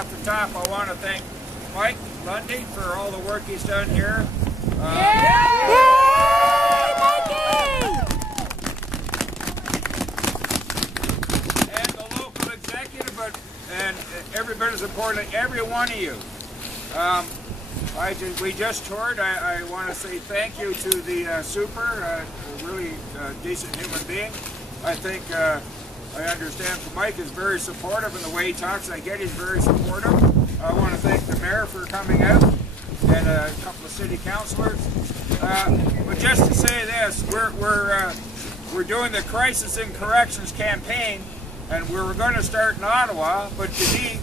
off the top, I want to thank Mike Lundy for all the work he's done here. And the local executive, and every bit as important, every one of you. We just toured. I want to say thank you to the super, a really decent human being. I think I understand from Mike is very supportive in the way he talks. I get he's very supportive. I want to thank the mayor for coming out and a couple of city councilors. But just to say this, we're doing the Crisis in Corrections campaign, and we were going to start in Ottawa, but Janine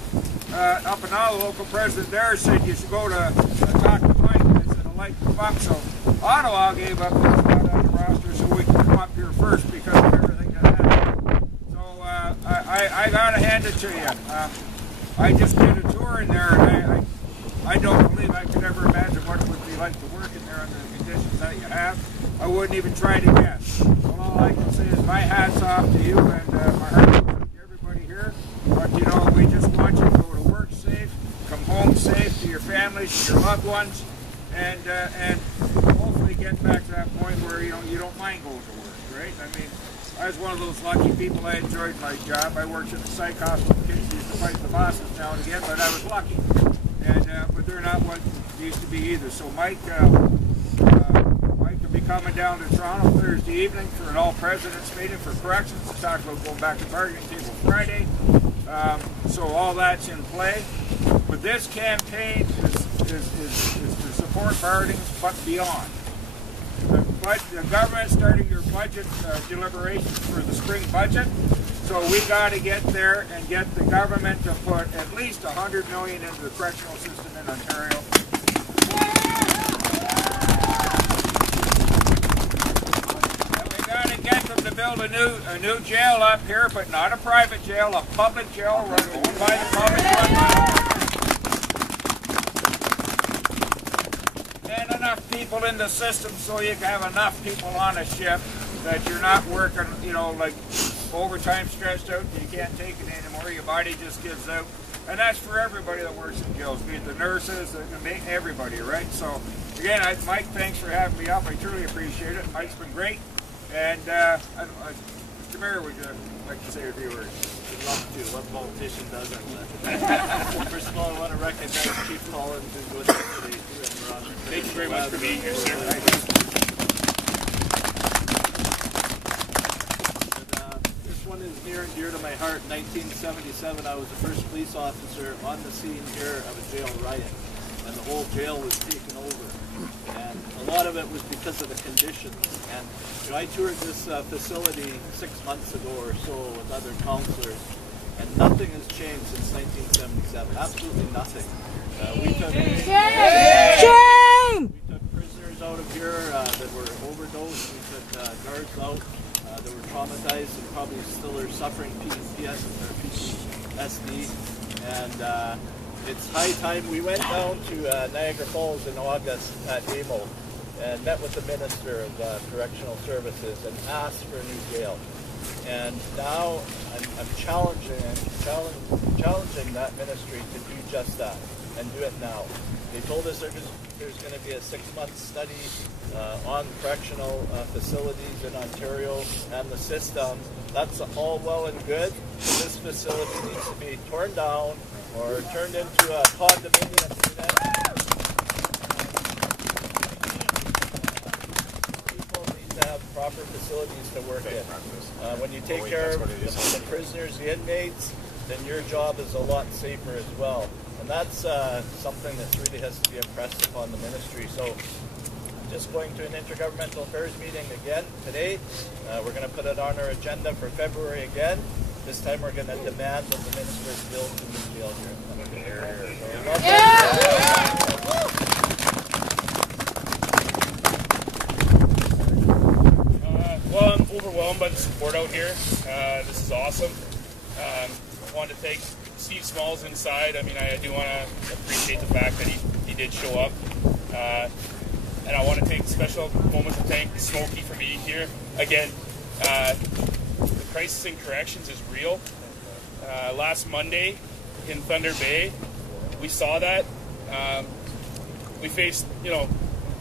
up in Ottawa, the local president there, said you should go to talk to Mike. I said I like the fuck, so Ottawa gave up the spot on the roster so we could come up here first because of everything that happened. So I gotta hand it to you. I just did a tour in there, and I don't believe I could ever imagine what it would be like to work in there under the conditions that you have. I wouldn't even try to guess. So all I can say is my hat's off to you, and my heart goes out to everybody here. But you know, we just want you to go to work safe, come home safe to your families, to your loved ones, and hopefully get back to that point where you don't mind going to work, right? I mean, I was one of those lucky people. I enjoyed my job. I worked in the psych hospital. Kids used to fight the bosses now and again, but I was lucky. And but they're not what they used to be either. So Mike will be coming down to Toronto Thursday evening for an all-presidents meeting for corrections to talk about going back to bargaining table Friday. So all that's in play. But this campaign is to support bargaining, but beyond. The government's starting your budget deliberations for the spring budget, so we got to get there and get the government to put at least $100 million into the correctional system in Ontario. And we got to get them to build a new jail up here, but not a private jail, a public jail run owned by the public. Enough people in the system so you can have enough people on a shift that you're not working, you know, like overtime stressed out and you can't take it anymore. Your body just gives out. And that's for everybody that works in jails, be it the nurses, everybody, right? So, again, Mike, thanks for having me up. I truly appreciate it. Mike's been great. And, Mr. Mayor, would you like to say a few words? I'd love to. What politician doesn't? First of all, I want to recognize Chief Collins who's with us today. Thank you very much for being here, sir. This one is near and dear to my heart. 1977, I was the first police officer on the scene here of a jail riot, and the whole jail was taken over. And a lot of it was because of the conditions. And you know, I toured this facility 6 months ago or so with other counselors, and nothing has changed since 1977. Absolutely nothing. We took prisoners out of here that were overdosed. We took guards out that were traumatized and probably still are suffering PTSD. And it's high time. We went down to Niagara Falls in August at AMO and met with the Minister of Correctional Services and asked for a new jail. And now I'm challenging that ministry to do just that. And do it now. They told us there's going to be a 6-month study on correctional facilities in Ontario and the system. That's all well and good. This facility needs to be torn down or turned into a condominium unit. People need to have proper facilities to work in. When you take care of the prisoners, the inmates, then your job is a lot safer as well. And that's something that really has to be impressed upon the ministry. So just going to an intergovernmental affairs meeting again today. We're going to put it on our agenda for February again. This time we're going to demand that the minister build the new jail here. Well, I'm overwhelmed by the support out here. This is awesome. I wanted to thank Steve Smalls inside. I mean, I do want to appreciate the fact that he did show up. And I want to take a special moment to thank Smokey for being here. Again, the crisis in corrections is real. Last Monday, in Thunder Bay, we saw that. We faced, you know,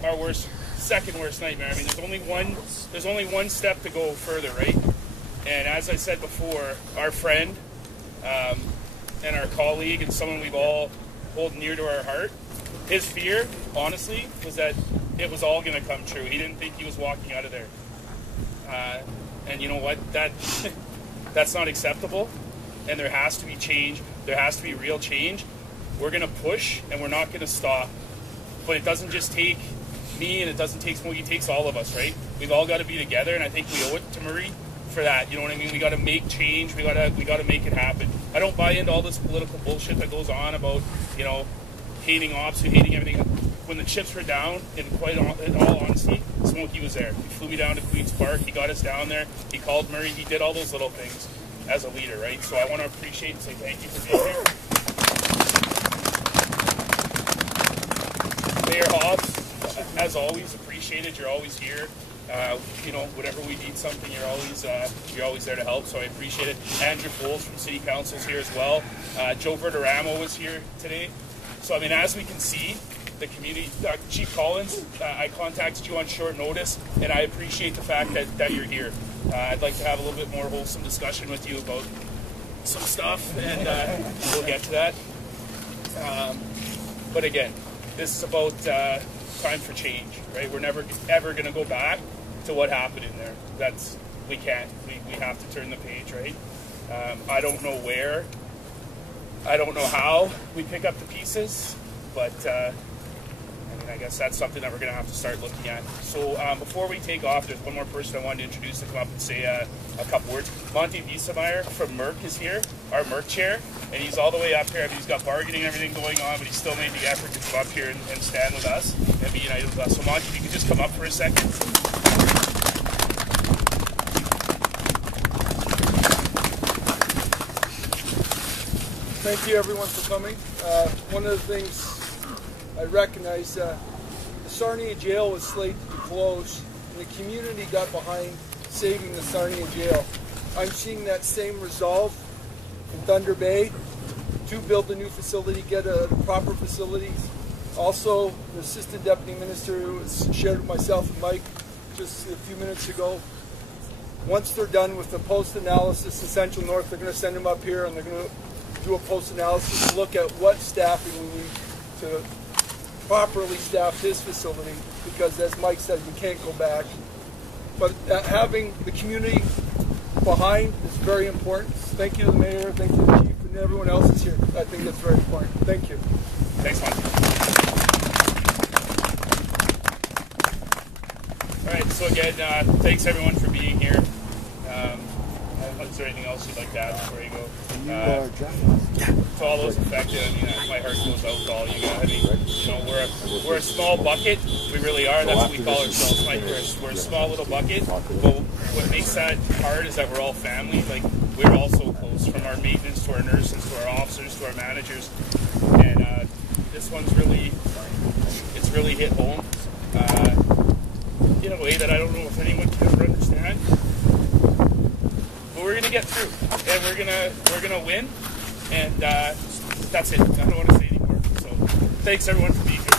our second worst nightmare. I mean, there's only one step to go further, right? And as I said before, our friend and our colleague and someone we've all hold near to our heart, his fear, honestly, was that it was all going to come true. He didn't think he was walking out of there. And you know what? That's not acceptable. And there has to be change. There has to be real change. We're going to push, and we're not going to stop. But it doesn't just take me, and it doesn't take Smokey. It takes all of us, right? We've all got to be together, and I think we owe it to Murray for that. You know what I mean? We got to make change. We got to make it happen. I don't buy into all this political bullshit that goes on about, you know, hating OPSEU, hating everything. When the chips were down, in all honesty, Smokey was there. He flew me down to Queen's Park. He got us down there. He called Murray. He did all those little things as a leader, right? So I want to appreciate and say thank you for being here. Mayor Hobbs, as always, appreciated. You're always here. You know, whenever we need something, you're always there to help. So I appreciate it. Andrew Foles from City Council is here as well. Joe Verderamo was here today. So I mean, as we can see, the community, Chief Collins, I contacted you on short notice, and I appreciate the fact that you're here. I'd like to have a little bit more wholesome discussion with you about some stuff, and we'll get to that. But again, this is about time for change, right? We're never ever going to go back to what happened in there. We can't. We have to turn the page, right? I don't know where. I don't know how we pick up the pieces, but I guess that's something that we're going to have to start looking at. So before we take off, there's one more person I wanted to introduce to come up and say a couple words. Monty Wiesemeyer from Merck is here, our Merck chair, and he's all the way up here. I mean, he's got bargaining and everything going on, but he still made the effort to come up here and stand with us and be united with us. So Monty, if you could just come up for a second. Thank you, everyone, for coming. One of the things I recognize, the Sarnia Jail was slated to close, and the community got behind saving the Sarnia Jail. I'm seeing that same resolve in Thunder Bay to build a new facility, get a proper facilities. Also, the Assistant Deputy Minister shared with myself and Mike just a few minutes ago. Once they're done with the post-analysis in Central North, they're going to send them up here, and they're going to do a post-analysis and look at what staffing we need to properly staff this facility, because as Mike said, we can't go back. But having the community behind is very important. Thank you to the mayor, thank you to the chief, and everyone else is here. I think that's very important. Thank you. Thanks, Mike. All right, so again, thanks everyone for being here. Is there anything else you'd like to add before you go? To all those affected, I mean, my heart goes out to all you guys. I mean, you know, we're a small bucket. We really are. That's what we call ourselves. Like, we're a small little bucket. But what makes that hard is that we're all family. Like, we're all so close, from our maintenance to our nurses to our officers to our managers. And this one's really hit home in a way that I don't know if anyone can ever understand. But we're gonna get through, and we're gonna win, and that's it. I don't want to say anymore. So, thanks everyone for being here.